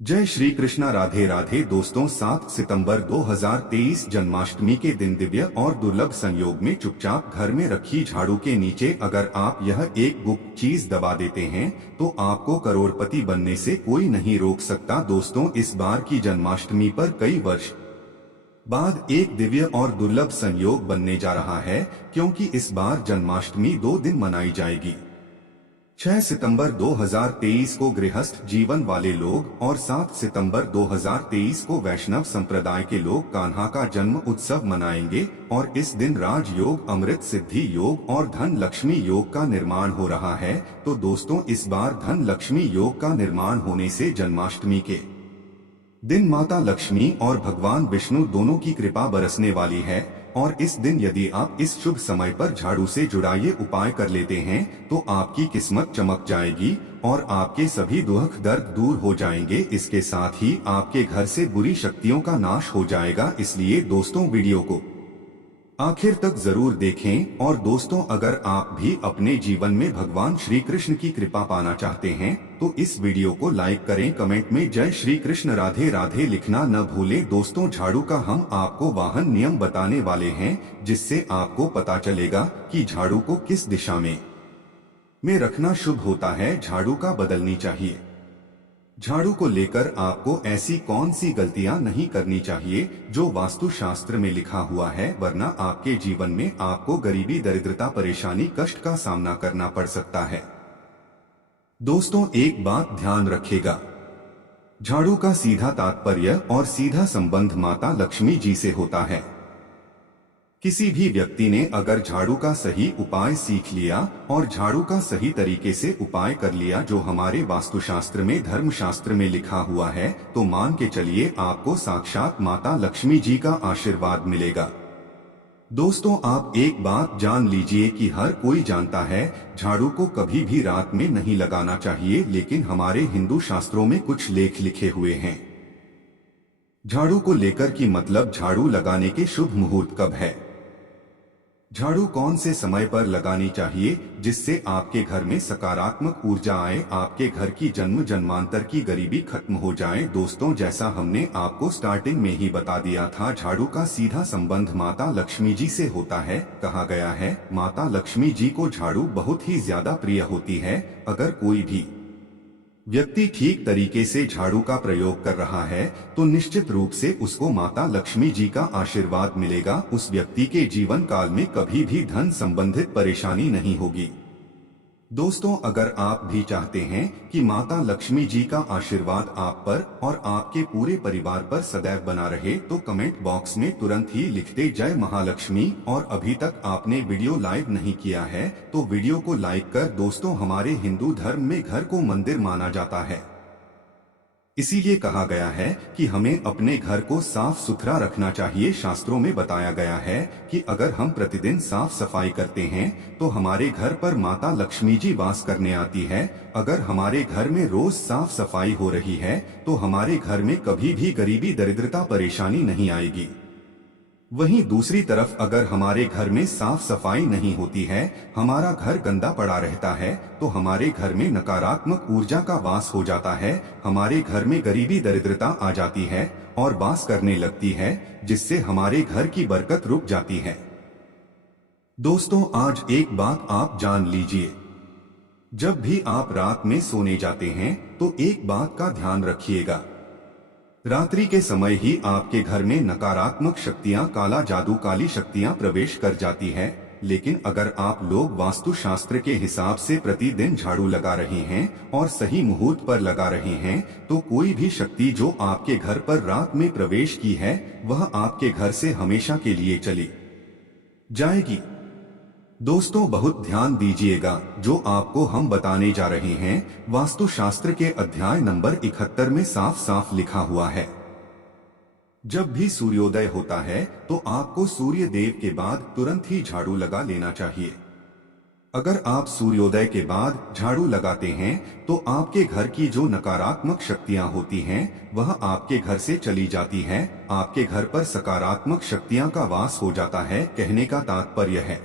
जय श्री कृष्णा। राधे राधे दोस्तों, 7 सितंबर 2023 जन्माष्टमी के दिन दिव्य और दुर्लभ संयोग में चुपचाप घर में रखी झाड़ू के नीचे अगर आप यह एक गुप्त चीज दबा देते हैं तो आपको करोड़पति बनने से कोई नहीं रोक सकता। दोस्तों, इस बार की जन्माष्टमी पर कई वर्ष बाद एक दिव्य और दुर्लभ संयोग बनने जा रहा है, क्योंकि इस बार जन्माष्टमी 2 दिन मनाई जाएगी। 6 सितंबर 2023 को गृहस्थ जीवन वाले लोग और 7 सितंबर 2023 को वैष्णव संप्रदाय के लोग कान्हा का जन्म उत्सव मनाएंगे और इस दिन राजयोग, अमृत सिद्धि योग और धन लक्ष्मी योग का निर्माण हो रहा है। तो दोस्तों, इस बार धन लक्ष्मी योग का निर्माण होने से जन्माष्टमी के दिन माता लक्ष्मी और भगवान विष्णु दोनों की कृपा बरसने वाली है। और इस दिन यदि आप इस शुभ समय पर झाड़ू से जुड़ा ये उपाय कर लेते हैं तो आपकी किस्मत चमक जाएगी और आपके सभी दुख दर्द दूर हो जाएंगे। इसके साथ ही आपके घर से बुरी शक्तियों का नाश हो जाएगा। इसलिए दोस्तों, वीडियो को आखिर तक जरूर देखें। और दोस्तों, अगर आप भी अपने जीवन में भगवान श्री कृष्ण की कृपा पाना चाहते हैं तो इस वीडियो को लाइक करें, कमेंट में जय श्री कृष्ण राधे राधे लिखना न भूलें। दोस्तों, झाड़ू का हम आपको वाहन नियम बताने वाले हैं, जिससे आपको पता चलेगा कि झाड़ू को किस दिशा में रखना शुभ होता है, झाड़ू का बदलनी चाहिए। झाड़ू को लेकर आपको ऐसी कौन सी गलतियां नहीं करनी चाहिए जो वास्तु शास्त्र में लिखा हुआ है, वरना आपके जीवन में आपको गरीबी, दरिद्रता, परेशानी, कष्ट का सामना करना पड़ सकता है। दोस्तों, एक बात ध्यान रखिएगा, झाड़ू का सीधा तात्पर्य और सीधा संबंध माता लक्ष्मी जी से होता है। किसी भी व्यक्ति ने अगर झाड़ू का सही उपाय सीख लिया और झाड़ू का सही तरीके से उपाय कर लिया जो हमारे वास्तुशास्त्र में, धर्मशास्त्र में लिखा हुआ है, तो मान के चलिए आपको साक्षात माता लक्ष्मी जी का आशीर्वाद मिलेगा। दोस्तों, आप एक बात जान लीजिए कि हर कोई जानता है झाड़ू को कभी भी रात में नहीं लगाना चाहिए, लेकिन हमारे हिंदू शास्त्रों में कुछ लेख लिखे हुए हैं झाड़ू को लेकर कि मतलब झाड़ू लगाने के शुभ मुहूर्त कब है, झाड़ू कौन से समय पर लगानी चाहिए जिससे आपके घर में सकारात्मक ऊर्जा आए, आपके घर की जन्म जन्मांतर की गरीबी खत्म हो जाए। दोस्तों, जैसा हमने आपको स्टार्टिंग में ही बता दिया था, झाड़ू का सीधा संबंध माता लक्ष्मी जी से होता है। कहा गया है माता लक्ष्मी जी को झाड़ू बहुत ही ज्यादा प्रिय होती है। अगर कोई भी व्यक्ति ठीक तरीके से झाड़ू का प्रयोग कर रहा है तो निश्चित रूप से उसको माता लक्ष्मी जी का आशीर्वाद मिलेगा। उस व्यक्ति के जीवन काल में कभी भी धन संबंधित परेशानी नहीं होगी। दोस्तों, अगर आप भी चाहते हैं कि माता लक्ष्मी जी का आशीर्वाद आप पर और आपके पूरे परिवार पर सदैव बना रहे तो कमेंट बॉक्स में तुरंत ही लिख दे जय महालक्ष्मी। और अभी तक आपने वीडियो लाइक नहीं किया है तो वीडियो को लाइक कर। दोस्तों, हमारे हिंदू धर्म में घर को मंदिर माना जाता है, इसीलिए कहा गया है कि हमें अपने घर को साफ सुथरा रखना चाहिए। शास्त्रों में बताया गया है कि अगर हम प्रतिदिन साफ सफाई करते हैं तो हमारे घर पर माता लक्ष्मी जी वास करने आती है। अगर हमारे घर में रोज साफ सफाई हो रही है तो हमारे घर में कभी भी गरीबी, दरिद्रता, परेशानी नहीं आएगी। वहीं दूसरी तरफ अगर हमारे घर में साफ सफाई नहीं होती है, हमारा घर गंदा पड़ा रहता है, तो हमारे घर में नकारात्मक ऊर्जा का वास हो जाता है। हमारे घर में गरीबी, दरिद्रता आ जाती है और वास करने लगती है, जिससे हमारे घर की बरकत रुक जाती है। दोस्तों, आज एक बात आप जान लीजिए, जब भी आप रात में सोने जाते हैं तो एक बात का ध्यान रखिएगा, रात्रि के समय ही आपके घर में नकारात्मक शक्तियां, काला जादू, काली शक्तियां प्रवेश कर जाती है। लेकिन अगर आप लोग वास्तु शास्त्र के हिसाब से प्रतिदिन झाड़ू लगा रहे हैं और सही मुहूर्त पर लगा रहे हैं तो कोई भी शक्ति जो आपके घर पर रात में प्रवेश की है वह आपके घर से हमेशा के लिए चली जाएगी। दोस्तों, बहुत ध्यान दीजिएगा, जो आपको हम बताने जा रहे हैं वास्तु शास्त्र के अध्याय नंबर 71 में साफ साफ लिखा हुआ है। जब भी सूर्योदय होता है तो आपको सूर्य देव के बाद तुरंत ही झाड़ू लगा लेना चाहिए। अगर आप सूर्योदय के बाद झाड़ू लगाते हैं तो आपके घर की जो नकारात्मक शक्तियां होती हैं वह आपके घर से चली जाती हैं। आपके घर पर सकारात्मक शक्तियां का वास हो जाता है। कहने का तात्पर्य है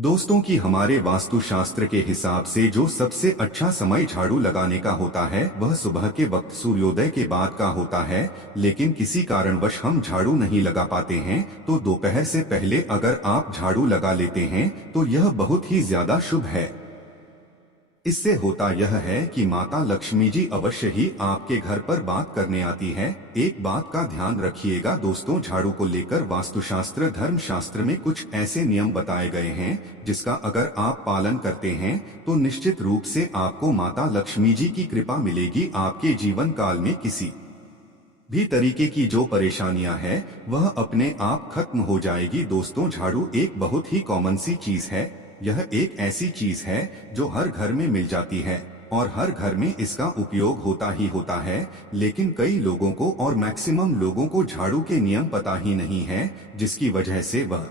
दोस्तों की हमारे वास्तुशास्त्र के हिसाब से जो सबसे अच्छा समय झाड़ू लगाने का होता है वह सुबह के वक्त सूर्योदय के बाद का होता है, लेकिन किसी कारणवश हम झाड़ू नहीं लगा पाते हैं तो दोपहर से पहले अगर आप झाड़ू लगा लेते हैं तो यह बहुत ही ज्यादा शुभ है। इससे होता यह है कि माता लक्ष्मी जी अवश्य ही आपके घर पर बात करने आती है। एक बात का ध्यान रखिएगा दोस्तों, झाड़ू को लेकर वास्तुशास्त्र धर्म शास्त्र में कुछ ऐसे नियम बताए गए हैं जिसका अगर आप पालन करते हैं तो निश्चित रूप से आपको माता लक्ष्मी जी की कृपा मिलेगी। आपके जीवन काल में किसी भी तरीके की जो परेशानियां हैं वह अपने आप खत्म हो जाएगी। दोस्तों, झाड़ू एक बहुत ही कॉमन सी चीज है। यह एक ऐसी चीज है जो हर घर में मिल जाती है और हर घर में इसका उपयोग होता ही होता है, लेकिन कई लोगों को और मैक्सिमम लोगों को झाड़ू के नियम पता ही नहीं है, जिसकी वजह से वह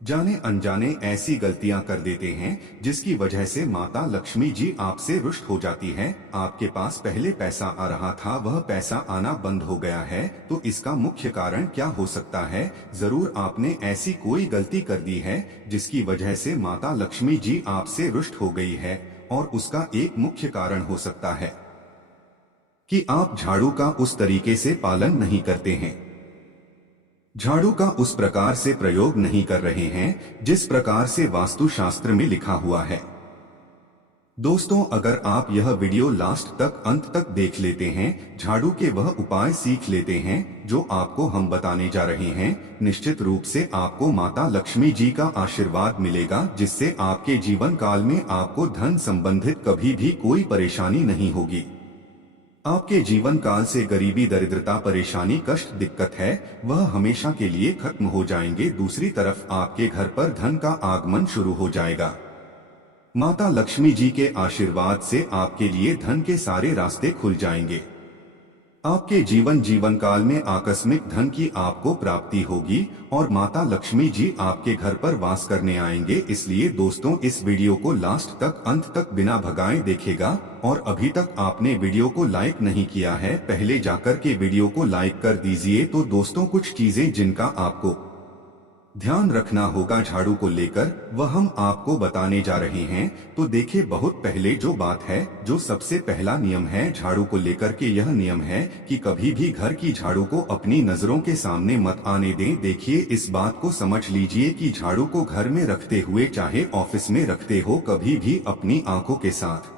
जाने अनजाने ऐसी गलतियां कर देते हैं जिसकी वजह से माता लक्ष्मी जी आपसे रुष्ट हो जाती है। आपके पास पहले पैसा आ रहा था, वह पैसा आना बंद हो गया है, तो इसका मुख्य कारण क्या हो सकता है? जरूर आपने ऐसी कोई गलती कर दी है जिसकी वजह से माता लक्ष्मी जी आपसे रुष्ट हो गई है, और उसका एक मुख्य कारण हो सकता है कि आप झाड़ू का उस तरीके से पालन नहीं करते हैं, झाड़ू का उस प्रकार से प्रयोग नहीं कर रहे हैं जिस प्रकार से वास्तुशास्त्र में लिखा हुआ है। दोस्तों, अगर आप यह वीडियो लास्ट तक अंत तक देख लेते हैं, झाड़ू के वह उपाय सीख लेते हैं जो आपको हम बताने जा रहे हैं, निश्चित रूप से आपको माता लक्ष्मी जी का आशीर्वाद मिलेगा, जिससे आपके जीवन काल में आपको धन संबंधित कभी भी कोई परेशानी नहीं होगी। आपके जीवन काल से गरीबी, दरिद्रता, परेशानी, कष्ट, दिक्कत है वह हमेशा के लिए खत्म हो जाएंगे। दूसरी तरफ आपके घर पर धन का आगमन शुरू हो जाएगा। माता लक्ष्मी जी के आशीर्वाद से आपके लिए धन के सारे रास्ते खुल जाएंगे। आपके जीवन काल में आकस्मिक धन की आपको प्राप्ति होगी और माता लक्ष्मी जी आपके घर पर वास करने आएंगे। इसलिए दोस्तों, इस वीडियो को लास्ट तक अंत तक बिना भगाए देखेगा। और अभी तक आपने वीडियो को लाइक नहीं किया है, पहले जाकर के वीडियो को लाइक कर दीजिए। तो दोस्तों, कुछ चीजें जिनका आपको ध्यान रखना होगा झाड़ू को लेकर वह हम आपको बताने जा रहे हैं। तो देखिए, बहुत पहले जो बात है, जो सबसे पहला नियम है झाड़ू को लेकर के, यह नियम है कि कभी भी घर की झाड़ू को अपनी नजरों के सामने मत आने दें। देखिए, इस बात को समझ लीजिए कि झाड़ू को घर में रखते हुए चाहे ऑफिस में रखते हो, कभी भी अपनी आंखों के साथ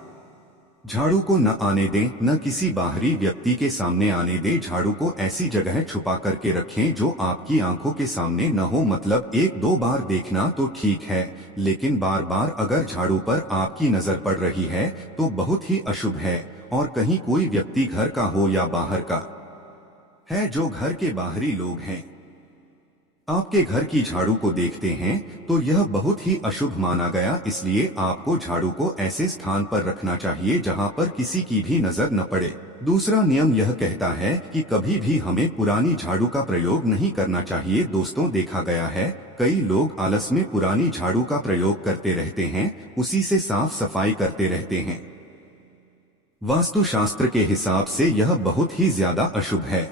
झाड़ू को न आने दें, न किसी बाहरी व्यक्ति के सामने आने दें। झाड़ू को ऐसी जगह छुपा करके रखें जो आपकी आंखों के सामने न हो। मतलब एक दो बार देखना तो ठीक है, लेकिन बार बार अगर झाड़ू पर आपकी नजर पड़ रही है तो बहुत ही अशुभ है। और कहीं कोई व्यक्ति घर का हो या बाहर का है, जो घर के बाहरी लोग हैं, आपके घर की झाड़ू को देखते हैं तो यह बहुत ही अशुभ माना गया। इसलिए आपको झाड़ू को ऐसे स्थान पर रखना चाहिए जहां पर किसी की भी नजर न पड़े। दूसरा नियम यह कहता है कि कभी भी हमें पुरानी झाड़ू का प्रयोग नहीं करना चाहिए। दोस्तों, देखा गया है कई लोग आलस में पुरानी झाड़ू का प्रयोग करते रहते हैं, उसी से साफ सफाई करते रहते हैं। वास्तुशास्त्र के हिसाब से यह बहुत ही ज्यादा अशुभ है।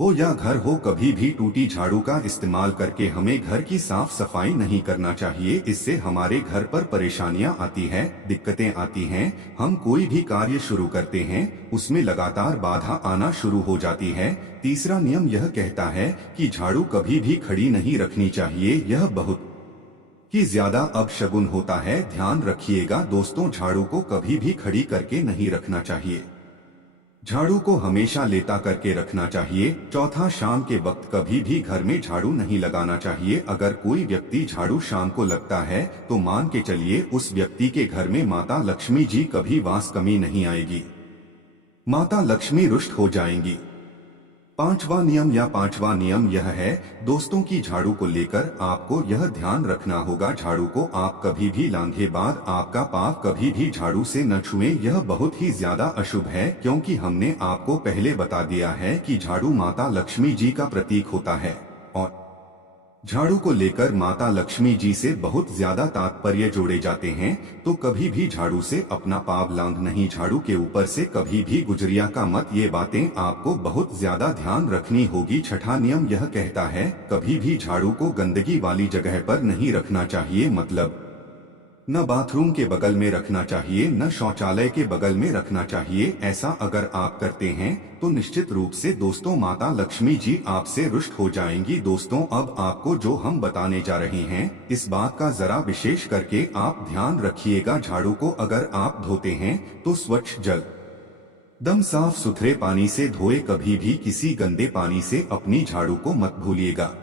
हो या घर हो, कभी भी टूटी झाड़ू का इस्तेमाल करके हमें घर की साफ सफाई नहीं करना चाहिए। इससे हमारे घर पर परेशानियां आती है, दिक्कतें आती हैं। हम कोई भी कार्य शुरू करते हैं उसमें लगातार बाधा आना शुरू हो जाती है। तीसरा नियम यह कहता है कि झाड़ू कभी भी खड़ी नहीं रखनी चाहिए, यह बहुत ही ज्यादा अपशगुन होता है। ध्यान रखिएगा दोस्तों, झाड़ू को कभी भी खड़ी करके नहीं रखना चाहिए, झाड़ू को हमेशा लेटा करके रखना चाहिए। चौथा, शाम के वक्त कभी भी घर में झाड़ू नहीं लगाना चाहिए। अगर कोई व्यक्ति झाड़ू शाम को लगता है तो मान के चलिए उस व्यक्ति के घर में माता लक्ष्मी जी कभी वास कमी नहीं आएगी, माता लक्ष्मी रुष्ट हो जाएंगी। पांचवा नियम यह है दोस्तों की झाड़ू को लेकर आपको यह ध्यान रखना होगा, झाड़ू को आप कभी भी लांघे बाद आपका पांव कभी भी झाड़ू से न छुएं। यह बहुत ही ज्यादा अशुभ है, क्योंकि हमने आपको पहले बता दिया है कि झाड़ू माता लक्ष्मी जी का प्रतीक होता है और झाड़ू को लेकर माता लक्ष्मी जी से बहुत ज्यादा तात्पर्य जोड़े जाते हैं, तो कभी भी झाड़ू से अपना पाव लांघ नहीं, झाड़ू के ऊपर से कभी भी गुजरिया का मत। ये बातें आपको बहुत ज्यादा ध्यान रखनी होगी। छठा नियम यह कहता है, कभी भी झाड़ू को गंदगी वाली जगह पर नहीं रखना चाहिए, मतलब न बाथरूम के बगल में रखना चाहिए, न शौचालय के बगल में रखना चाहिए। ऐसा अगर आप करते हैं तो निश्चित रूप से दोस्तों माता लक्ष्मी जी आपसे रुष्ट हो जाएंगी। दोस्तों अब आपको जो हम बताने जा रहे हैं, इस बात का जरा विशेष करके आप ध्यान रखिएगा। झाड़ू को अगर आप धोते हैं तो स्वच्छ जल दम साफ सुथरे पानी से धोए, कभी भी किसी गंदे पानी से अपनी झाड़ू को मत भूलिएगा।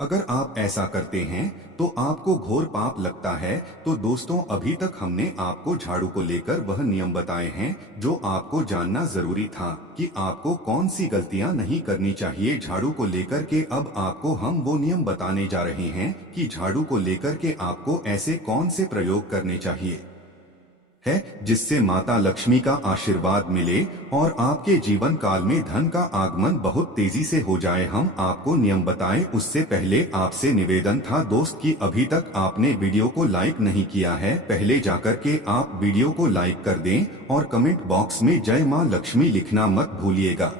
अगर आप ऐसा करते हैं तो आपको घोर पाप लगता है। तो दोस्तों अभी तक हमने आपको झाड़ू को लेकर वह नियम बताए हैं जो आपको जानना जरूरी था कि आपको कौन सी गलतियां नहीं करनी चाहिए झाड़ू को लेकर के। अब आपको हम वो नियम बताने जा रहे हैं कि झाड़ू को लेकर के आपको ऐसे कौन से प्रयोग करने चाहिए है जिससे माता लक्ष्मी का आशीर्वाद मिले और आपके जीवन काल में धन का आगमन बहुत तेजी से हो जाए। हम आपको नियम बताएं उससे पहले आपसे निवेदन था दोस्त कि अभी तक आपने वीडियो को लाइक नहीं किया है, पहले जाकर के आप वीडियो को लाइक कर दें और कमेंट बॉक्स में जय मां लक्ष्मी लिखना मत भूलिएगा।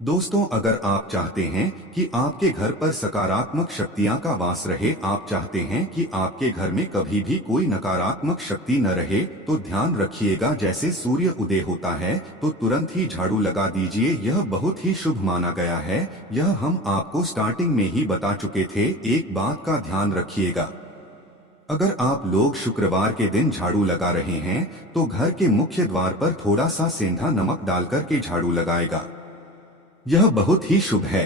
दोस्तों अगर आप चाहते हैं कि आपके घर पर सकारात्मक शक्तियां का वास रहे, आप चाहते हैं कि आपके घर में कभी भी कोई नकारात्मक शक्ति न रहे, तो ध्यान रखिएगा जैसे सूर्य उदय होता है तो तुरंत ही झाड़ू लगा दीजिए, यह बहुत ही शुभ माना गया है। यह हम आपको स्टार्टिंग में ही बता चुके थे। एक बात का ध्यान रखिएगा, अगर आप लोग शुक्रवार के दिन झाड़ू लगा रहे हैं तो घर के मुख्य द्वार पर थोड़ा सा सेंधा नमक डालकर के झाड़ू लगाएगा, यह बहुत ही शुभ है।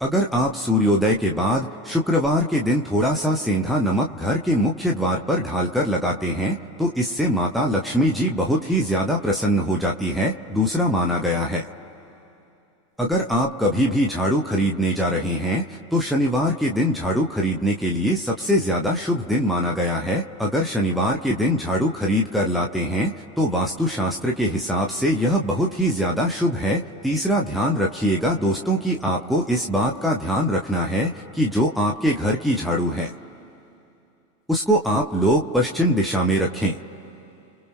अगर आप सूर्योदय के बाद शुक्रवार के दिन थोड़ा सा सेंधा नमक घर के मुख्य द्वार पर ढालकर लगाते हैं तो इससे माता लक्ष्मी जी बहुत ही ज्यादा प्रसन्न हो जाती है। दूसरा माना गया है, अगर आप कभी भी झाड़ू खरीदने जा रहे हैं तो शनिवार के दिन झाड़ू खरीदने के लिए सबसे ज्यादा शुभ दिन माना गया है। अगर शनिवार के दिन झाड़ू खरीद कर लाते हैं तो वास्तुशास्त्र के हिसाब से यह बहुत ही ज्यादा शुभ है। तीसरा ध्यान रखिएगा दोस्तों कि आपको इस बात का ध्यान रखना है कि जो आपके घर की झाड़ू है उसको आप लोग पश्चिम दिशा में रखें।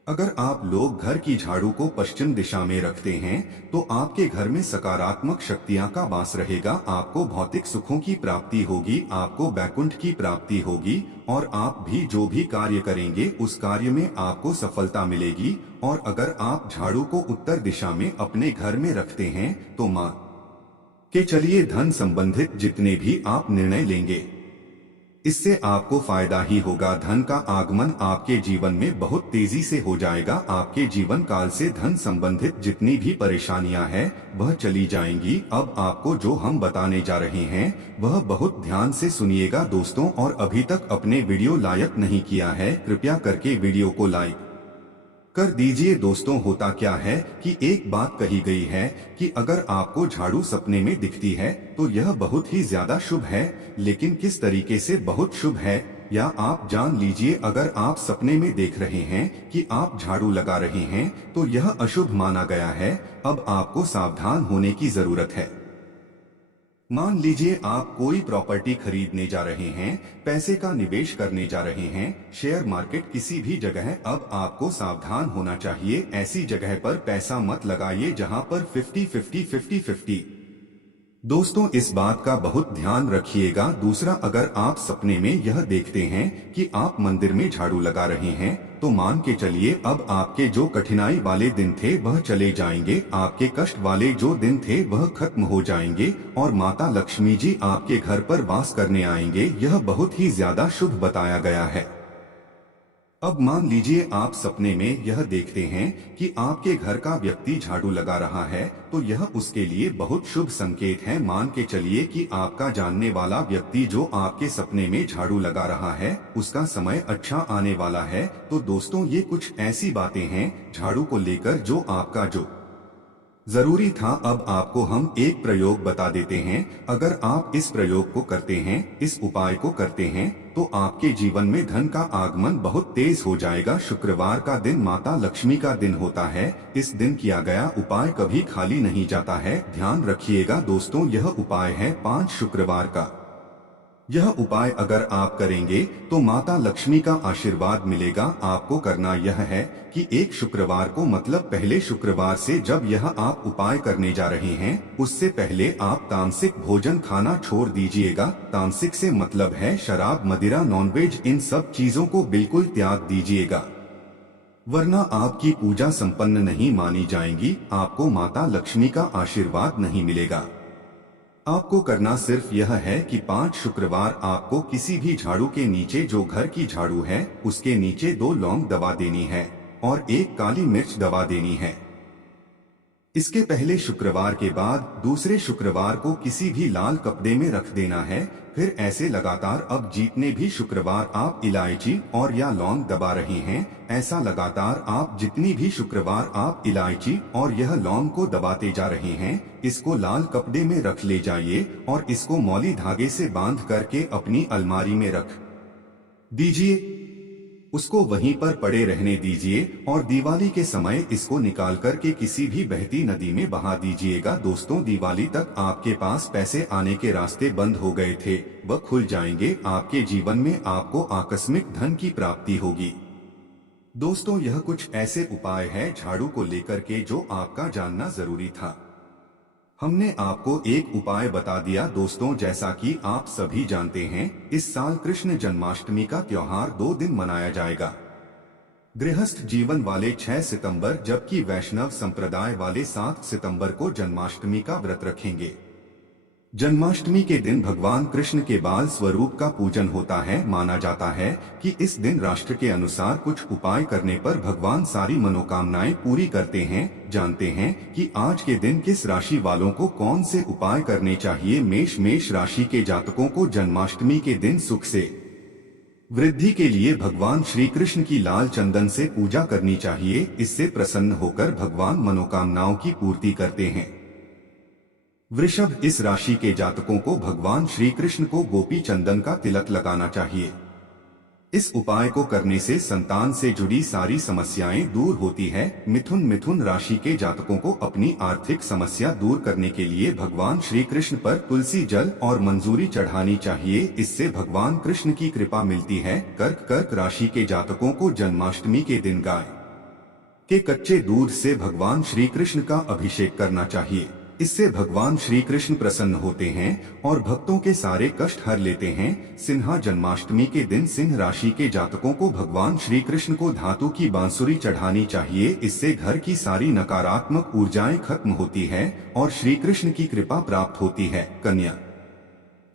अगर आप लोग घर की झाड़ू को पश्चिम दिशा में रखते हैं तो आपके घर में सकारात्मक शक्तियां का वास रहेगा, आपको भौतिक सुखों की प्राप्ति होगी, आपको वैकुंठ की प्राप्ति होगी और आप भी जो भी कार्य करेंगे उस कार्य में आपको सफलता मिलेगी। और अगर आप झाड़ू को उत्तर दिशा में अपने घर में रखते हैं तो मान के चलिए धन संबंधित जितने भी आप निर्णय लेंगे इससे आपको फायदा ही होगा। धन का आगमन आपके जीवन में बहुत तेजी से हो जाएगा, आपके जीवन काल से धन संबंधित जितनी भी परेशानियां हैं वह चली जाएंगी। अब आपको जो हम बताने जा रहे हैं वह बहुत ध्यान से सुनिएगा दोस्तों, और अभी तक अपने वीडियो लाइक नहीं किया है कृपया करके वीडियो को लाइक कर दीजिए। दोस्तों होता क्या है कि एक बात कही गई है कि अगर आपको झाड़ू सपने में दिखती है तो यह बहुत ही ज्यादा शुभ है, लेकिन किस तरीके से बहुत शुभ है या आप जान लीजिए। अगर आप सपने में देख रहे हैं कि आप झाड़ू लगा रहे हैं तो यह अशुभ माना गया है। अब आपको सावधान होने की जरूरत है। मान लीजिए आप कोई प्रॉपर्टी खरीदने जा रहे हैं, पैसे का निवेश करने जा रहे हैं, शेयर मार्केट किसी भी जगह, अब आपको सावधान होना चाहिए। ऐसी जगह पर पैसा मत लगाइए जहां पर 50-50 दोस्तों इस बात का बहुत ध्यान रखिएगा। दूसरा, अगर आप सपने में यह देखते हैं कि आप मंदिर में झाड़ू लगा रहे हैं तो मान के चलिए अब आपके जो कठिनाई वाले दिन थे वह चले जाएंगे, आपके कष्ट वाले जो दिन थे वह खत्म हो जाएंगे और माता लक्ष्मी जी आपके घर पर वास करने आएंगे। यह बहुत ही ज्यादा शुभ बताया गया है। अब मान लीजिए आप सपने में यह देखते हैं कि आपके घर का व्यक्ति झाड़ू लगा रहा है तो यह उसके लिए बहुत शुभ संकेत है। मान के चलिए कि आपका जानने वाला व्यक्ति जो आपके सपने में झाड़ू लगा रहा है उसका समय अच्छा आने वाला है। तो दोस्तों ये कुछ ऐसी बातें हैं झाड़ू को लेकर जो आपका जो जरूरी था। अब आपको हम एक प्रयोग बता देते हैं। अगर आप इस प्रयोग को करते हैं, इस उपाय को करते हैं, तो आपके जीवन में धन का आगमन बहुत तेज हो जाएगा। शुक्रवार का दिन माता लक्ष्मी का दिन होता है। इस दिन किया गया उपाय कभी खाली नहीं जाता है। ध्यान रखिएगा दोस्तों, यह उपाय है 5 शुक्रवार का। यह उपाय अगर आप करेंगे तो माता लक्ष्मी का आशीर्वाद मिलेगा। आपको करना यह है कि एक शुक्रवार को, मतलब पहले शुक्रवार से जब यह आप उपाय करने जा रहे हैं, उससे पहले आप तामसिक भोजन खाना छोड़ दीजिएगा। तामसिक से मतलब है शराब, मदिरा, नॉनवेज, इन सब चीजों को बिल्कुल त्याग दीजिएगा, वरना आपकी पूजा संपन्न नहीं मानी जाएगी। आपको माता लक्ष्मी का आशीर्वाद नहीं मिलेगा। आपको करना सिर्फ यह है कि 5 शुक्रवार आपको किसी भी झाड़ू के नीचे, जो घर की झाड़ू है, उसके नीचे 2 लौंग दबा देनी है और 1 काली मिर्च दबा देनी है। इसके पहले शुक्रवार के बाद दूसरे शुक्रवार को किसी भी लाल कपड़े में रख देना है। फिर ऐसे लगातार, अब जितने भी शुक्रवार आप इलायची और या लौंग दबा रहे हैं, ऐसा लगातार आप जितनी भी शुक्रवार आप इलायची और यह लौंग को दबाते जा रहे हैं, इसको लाल कपड़े में रख ले जाइए और इसको मौली धागे से बांध करके अपनी अलमारी में रख दीजिए। उसको वहीं पर पड़े रहने दीजिए और दिवाली के समय इसको निकाल करके किसी भी बहती नदी में बहा दीजिएगा। दोस्तों, दिवाली तक आपके पास पैसे आने के रास्ते बंद हो गए थे, वह खुल जाएंगे। आपके जीवन में आपको आकस्मिक धन की प्राप्ति होगी। दोस्तों, यह कुछ ऐसे उपाय है झाड़ू को लेकर के जो आपका जानना जरूरी था। हमने आपको एक उपाय बता दिया। दोस्तों, जैसा कि आप सभी जानते हैं, इस साल कृष्ण जन्माष्टमी का त्योहार 2 दिन मनाया जाएगा। गृहस्थ जीवन वाले 6 सितंबर, जबकि वैष्णव संप्रदाय वाले 7 सितंबर को जन्माष्टमी का व्रत रखेंगे। जन्माष्टमी के दिन भगवान कृष्ण के बाल स्वरूप का पूजन होता है। माना जाता है कि इस दिन राष्ट्र के अनुसार कुछ उपाय करने पर भगवान सारी मनोकामनाएं पूरी करते हैं। जानते हैं कि आज के दिन किस राशि वालों को कौन से उपाय करने चाहिए। मेष राशि के जातकों को जन्माष्टमी के दिन सुख से वृद्धि के लिए भगवान श्री कृष्ण की लाल चंदन से पूजा करनी चाहिए। इससे प्रसन्न होकर भगवान मनोकामनाओं की पूर्ति करते हैं। वृषभ, इस राशि के जातकों को भगवान श्री कृष्ण को गोपी चंदन का तिलक लगाना चाहिए। इस उपाय को करने से संतान से जुड़ी सारी समस्याएं दूर होती है। मिथुन राशि के जातकों को अपनी आर्थिक समस्या दूर करने के लिए भगवान श्री कृष्ण पर तुलसी जल और मंजूरी चढ़ानी चाहिए। इससे भगवान कृष्ण की कृपा मिलती है। कर्क राशि के जातकों को जन्माष्टमी के दिन गाय के कच्चे दूध से भगवान श्री कृष्ण का अभिषेक करना चाहिए। इससे भगवान श्री कृष्ण प्रसन्न होते हैं और भक्तों के सारे कष्ट हर लेते हैं। सिंह, जन्माष्टमी के दिन सिंह राशि के जातकों को भगवान श्री कृष्ण को धातु की बांसुरी चढ़ानी चाहिए। इससे घर की सारी नकारात्मक ऊर्जाएं खत्म होती है और श्री कृष्ण की कृपा प्राप्त होती है।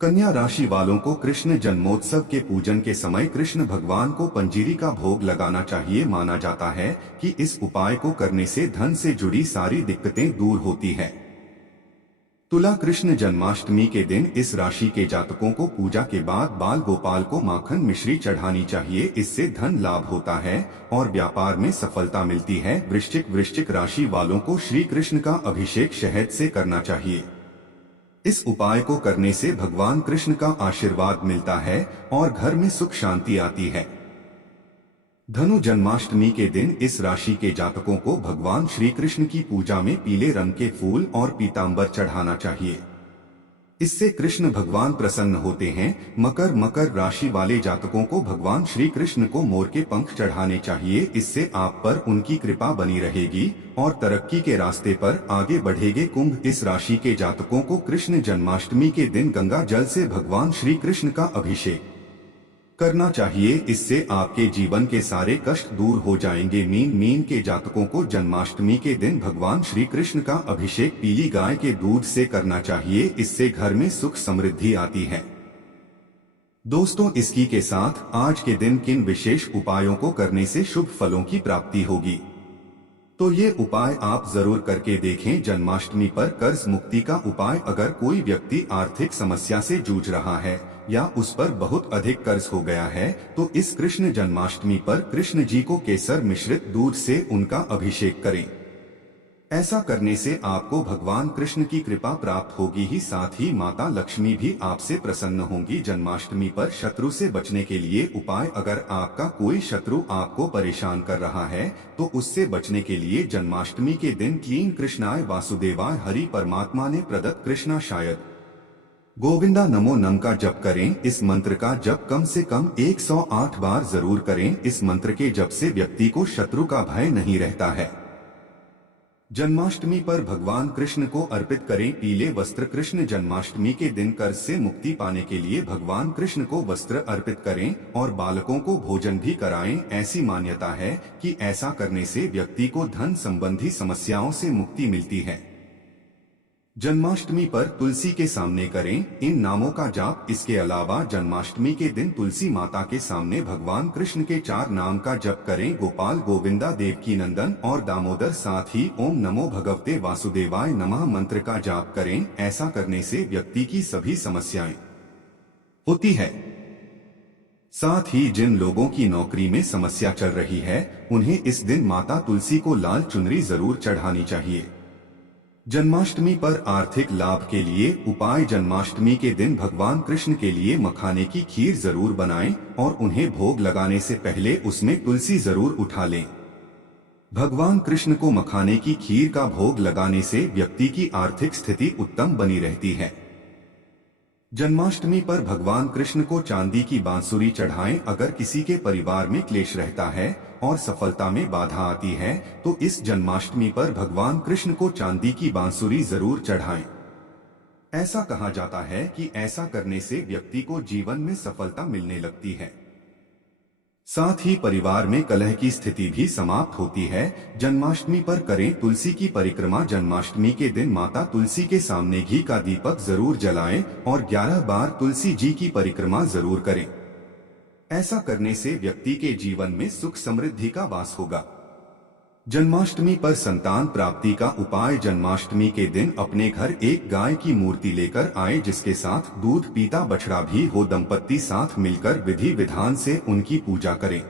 कन्या राशि वालों को कृष्ण जन्मोत्सव के पूजन के समय कृष्ण भगवान को पंजीरी का भोग लगाना चाहिए। माना जाता है कि इस उपाय को करने से धन से जुड़ी सारी दिक्कतें दूर होती है। तुला, कृष्ण जन्माष्टमी के दिन इस राशि के जातकों को पूजा के बाद बाल गोपाल को माखन मिश्री चढ़ानी चाहिए। इससे धन लाभ होता है और व्यापार में सफलता मिलती है। वृश्चिक राशि वालों को श्री कृष्ण का अभिषेक शहद से करना चाहिए। इस उपाय को करने से भगवान कृष्ण का आशीर्वाद मिलता है और घर में सुख शांति आती है। धनु, जन्माष्टमी के दिन इस राशि के जातकों को भगवान श्री कृष्ण की पूजा में पीले रंग के फूल और पीतांबर चढ़ाना चाहिए। इससे कृष्ण भगवान प्रसन्न होते हैं। मकर राशि वाले जातकों को भगवान श्री कृष्ण को मोर के पंख चढ़ाने चाहिए। इससे आप पर उनकी कृपा बनी रहेगी और तरक्की के रास्ते पर आगे बढ़ेंगे। कुंभ, इस राशि के जातकों को कृष्ण जन्माष्टमी के दिन गंगा जल से भगवान श्री कृष्ण का अभिषेक करना चाहिए। इससे आपके जीवन के सारे कष्ट दूर हो जाएंगे। मीन के जातकों को जन्माष्टमी के दिन भगवान श्री कृष्ण का अभिषेक पीली गाय के दूध से करना चाहिए। इससे घर में सुख समृद्धि आती है। दोस्तों, इसी के साथ आज के दिन किन विशेष उपायों को करने से शुभ फलों की प्राप्ति होगी, तो ये उपाय आप जरूर करके देखें। जन्माष्टमी पर कर्ज मुक्ति का उपाय, अगर कोई व्यक्ति आर्थिक समस्या से जूझ रहा है या उस पर बहुत अधिक कर्ज हो गया है, तो इस कृष्ण जन्माष्टमी पर कृष्ण जी को केसर मिश्रित दूध से उनका अभिषेक करें। ऐसा करने से आपको भगवान कृष्ण की कृपा प्राप्त होगी ही साथ ही माता लक्ष्मी भी आपसे प्रसन्न होंगी। जन्माष्टमी पर शत्रु से बचने के लिए उपाय। अगर आपका कोई शत्रु आपको परेशान कर रहा है तो उससे बचने के लिए जन्माष्टमी के दिन क्लीं कृष्णाय वासुदेवाय हरि परमात्मा ने प्रदत्त कृष्णा शायद गोविंदा नमो नम का जप करें। इस मंत्र का जप कम से कम 108 बार जरूर करें। इस मंत्र के जप से व्यक्ति को शत्रु का भय नहीं रहता है। जन्माष्टमी पर भगवान कृष्ण को अर्पित करें पीले वस्त्र। कृष्ण जन्माष्टमी के दिन कर्ज से मुक्ति पाने के लिए भगवान कृष्ण को वस्त्र अर्पित करें और बालकों को भोजन भी कराएं। ऐसी मान्यता है कि ऐसा करने से व्यक्ति को धन संबंधी समस्याओं से मुक्ति मिलती है। जन्माष्टमी पर तुलसी के सामने करें इन नामों का जाप। इसके अलावा जन्माष्टमी के दिन तुलसी माता के सामने भगवान कृष्ण के 4 नाम का जप करें, गोपाल, गोविंदा, देवकी नंदन और दामोदर। साथ ही ओम नमो भगवते वासुदेवाय नमः मंत्र का जाप करें। ऐसा करने से व्यक्ति की सभी समस्याएं होती है। साथ ही जिन लोगों की नौकरी में समस्या चल रही है उन्हें इस दिन माता तुलसी को लाल चुनरी जरूर चढ़ानी चाहिए। जन्माष्टमी पर आर्थिक लाभ के लिए उपाय। जन्माष्टमी के दिन भगवान कृष्ण के लिए मखाने की खीर जरूर बनाएं और उन्हें भोग लगाने से पहले उसमें तुलसी जरूर उठा लें। भगवान कृष्ण को मखाने की खीर का भोग लगाने से व्यक्ति की आर्थिक स्थिति उत्तम बनी रहती है। जन्माष्टमी पर भगवान कृष्ण को चांदी की बांसुरी चढ़ाएं। अगर किसी के परिवार में क्लेश रहता है और सफलता में बाधा आती है तो इस जन्माष्टमी पर भगवान कृष्ण को चांदी की बांसुरी जरूर चढ़ाएं। ऐसा कहा जाता है कि ऐसा करने से व्यक्ति को जीवन में सफलता मिलने लगती है। साथ ही परिवार में कलह की स्थिति भी समाप्त होती है। जन्माष्टमी पर करें तुलसी की परिक्रमा। जन्माष्टमी के दिन माता तुलसी के सामने घी का दीपक जरूर जलाएं और 11 बार तुलसी जी की परिक्रमा जरूर करें। ऐसा करने से व्यक्ति के जीवन में सुख समृद्धि का वास होगा। जन्माष्टमी पर संतान प्राप्ति का उपाय। जन्माष्टमी के दिन अपने घर एक गाय की मूर्ति लेकर आए जिसके साथ दूध पीता बछड़ा भी हो। दंपत्ति साथ मिलकर विधि विधान से उनकी पूजा करें।